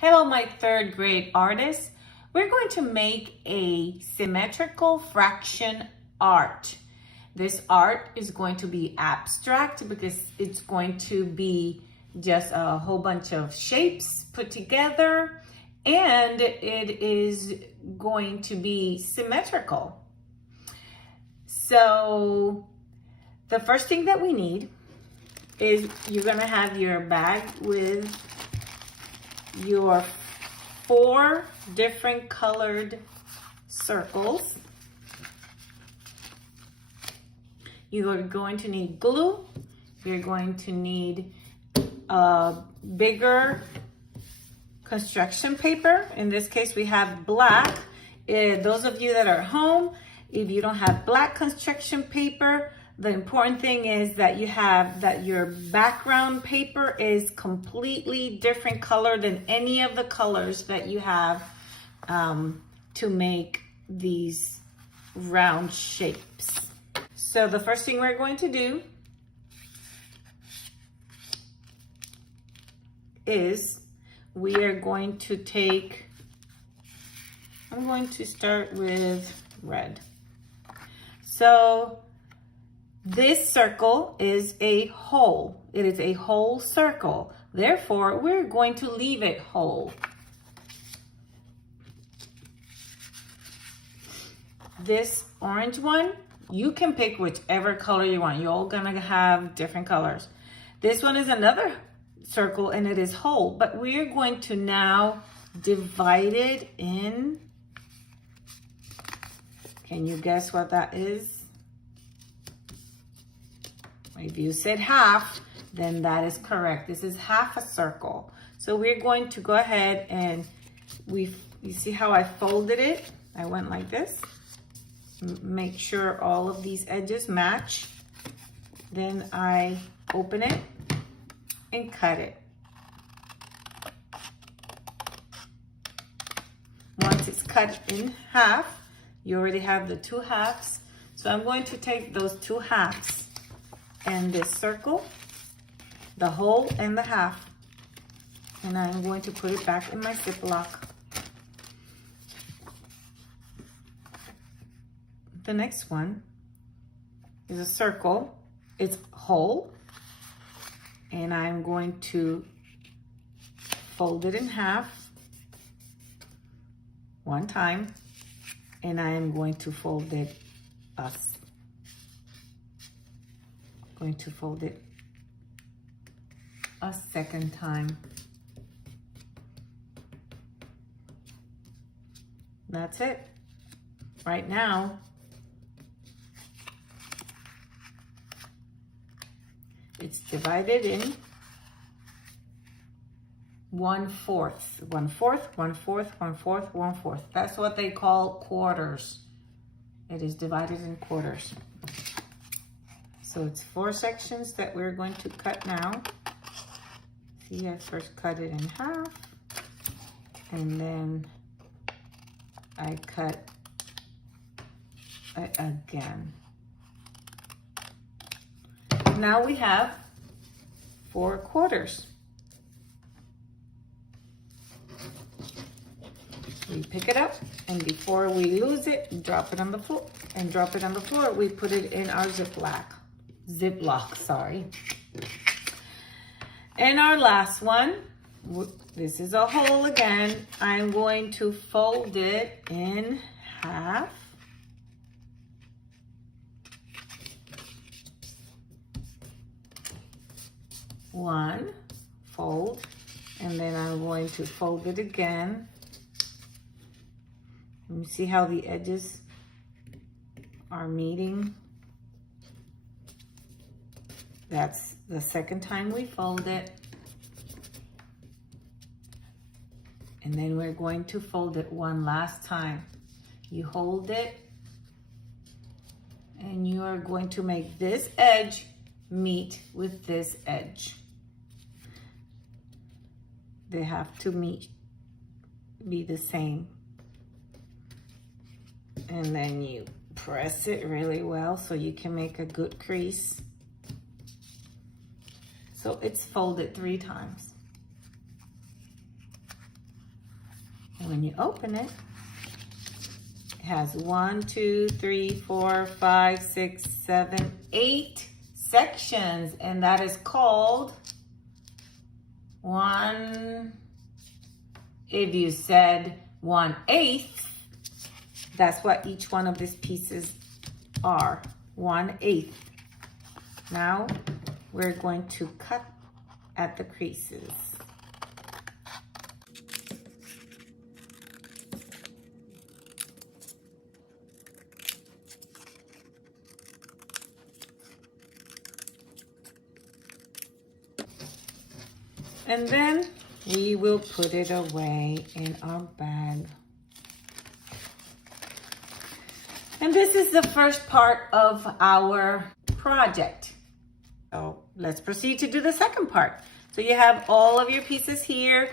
Hello, my third grade artists. We're going to make a symmetrical fraction art. This art is going to be abstract because it's going to be just a whole bunch of shapes put together, and it is going to be symmetrical. So the first thing that we need is you're going to have your bag with your 4 different colored circles. You are going to need glue. You're going to need a bigger construction paper. In this case, we have black. Those of you that are home, if you don't have black construction paper, the important thing is that your background paper is completely different color than any of the colors that you have to make these round shapes. So the first thing we're going to do is we are going to I'm going to start with red. So this circle is a hole. It is a whole circle. Therefore, we're going to leave it whole. This orange one, you can pick whichever color you want. You're all gonna have different colors. This one is another circle and it is whole, but we're going to now divide it in. Can you guess what that is? If you said half, then that is correct. This is half a circle. So we're going to go ahead and you see how I folded it? I went like this. Make sure all of these edges match. Then I open it and cut it. Once it's cut in half, you already have the 2 halves. So I'm going to take those 2 halves and this circle, the whole and the half, and I'm going to put it back in my Ziploc. The next one is a circle. It's whole, and I'm going to fold it in half one time, and I am going to fold it going to fold it a second time. That's it. Right now, it's divided in 1/4, 1/4, 1/4, 1/4, 1/4. That's what they call quarters. It is divided in quarters. So it's 4 sections that we're going to cut now. See, I first cut it in half, and then I cut it again. Now we have 4 quarters. We pick it up, and before we lose it, drop it on the floor. And drop it on the floor, we put it in our Ziploc, sorry. And our last one, this is a hole again. I'm going to fold it in half. One, fold, and then I'm going to fold it again. You see how the edges are meeting? That's the second time we fold it. And then we're going to fold it one last time. You hold it, and you are going to make this edge meet with this edge. They have to be the same. And then you press it really well so you can make a good crease. So it's folded 3 times. And when you open it, it has 1, 2, 3, 4, 5, 6, 7, 8 sections. And that is called one, if you said 1/8, that's what each one of these pieces are, 1/8. Now we're going to cut at the creases. And then we will put it away in our bag. And this is the first part of our project. So let's proceed to do the second part. So you have all of your pieces here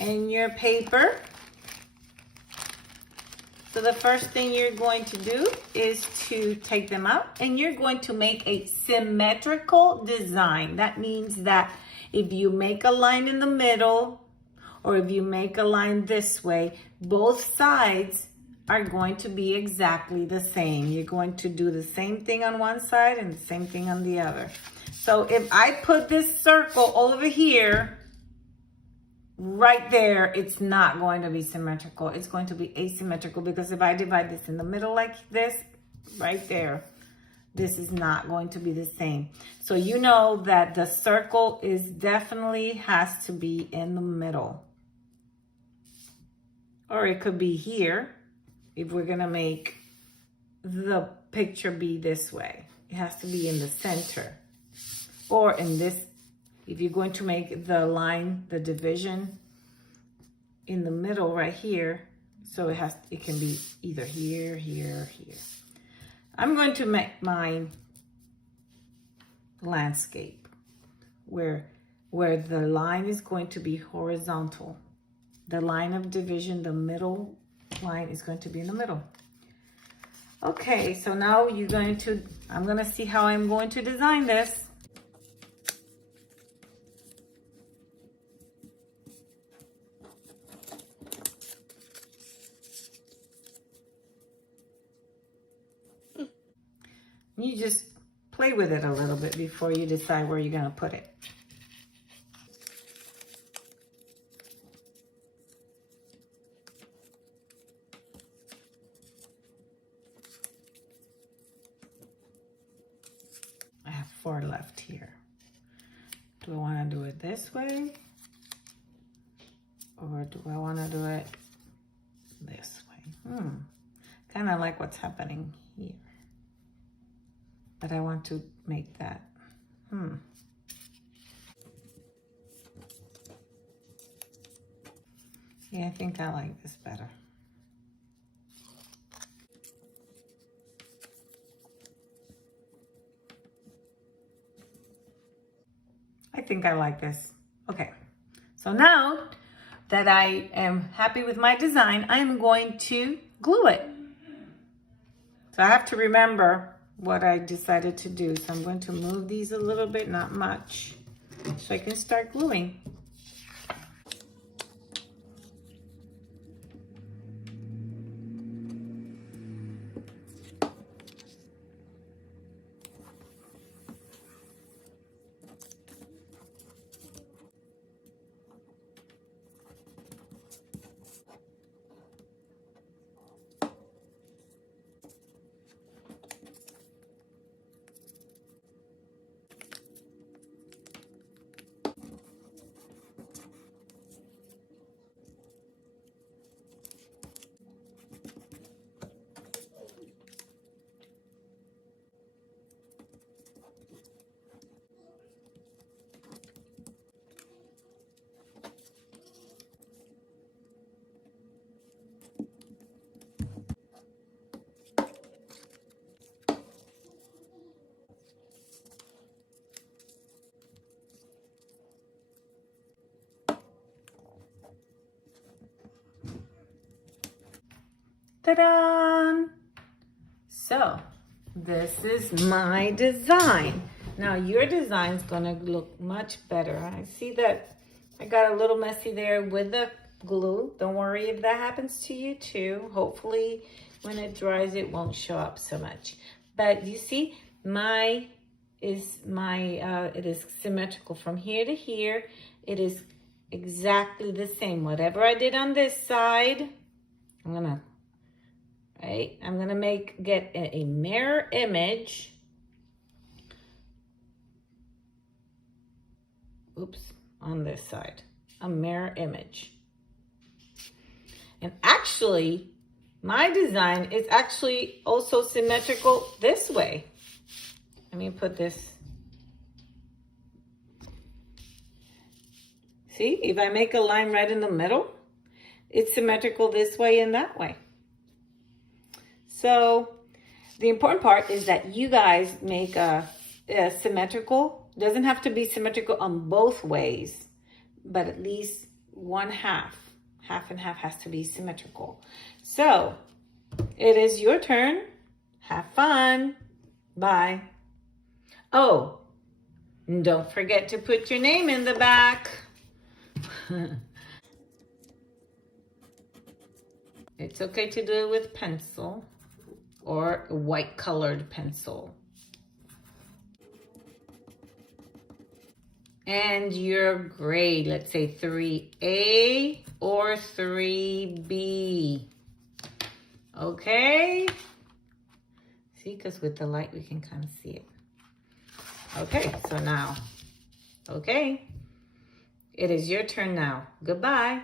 and your paper. So the first thing you're going to do is to take them out, and you're going to make a symmetrical design. That means that if you make a line in the middle, or if you make a line this way, both sides are going to be exactly the same. You're going to do the same thing on one side and the same thing on the other. So if I put this circle over here, right there, it's not going to be symmetrical. It's going to be asymmetrical, because if I divide this in the middle like this, right there, this is not going to be the same. So you know that the circle is definitely has to be in the middle. Or it could be here if we're gonna make the picture be this way. It has to be in the center. Or in this, if you're going to make the line, the division in the middle right here, so it can be either here, here, here. I'm going to make mine landscape, where the line is going to be horizontal. The line of division, the middle line is going to be in the middle. Okay, so now I'm going to see how I'm going to design this. You just play with it a little bit before you decide where you're going to put it. I have 4 left here. Do I want to do it this way? Or do I want to do it this way? Kind of like what's happening here. But I want to make that. Yeah, I think I like this better. I think I like this. Okay, so now that I am happy with my design, I'm going to glue it. So I have to remember what I decided to do. So I'm going to move these a little bit, not much, so I can start gluing. Ta-da! So this is my design. Now your design's gonna look much better. I see that I got a little messy there with the glue. Don't worry if that happens to you too. Hopefully when it dries, it won't show up so much. But you see, it is symmetrical from here to here. It is exactly the same. Whatever I did on this side, I'm gonna get a mirror image. Oops, on this side, a mirror image. And actually, my design is actually also symmetrical this way. Let me put this. See, if I make a line right in the middle, it's symmetrical this way and that way. So the important part is that you guys make a symmetrical. It doesn't have to be symmetrical on both ways, but at least one half and half has to be symmetrical. So it is your turn. Have fun. Bye. Oh, don't forget to put your name in the back. It's okay to do it with pencil or a white colored pencil. And your grade, let's say 3A or 3B. Okay? See, because with the light we can kind of see it. Okay, so now, okay. It is your turn now. Goodbye.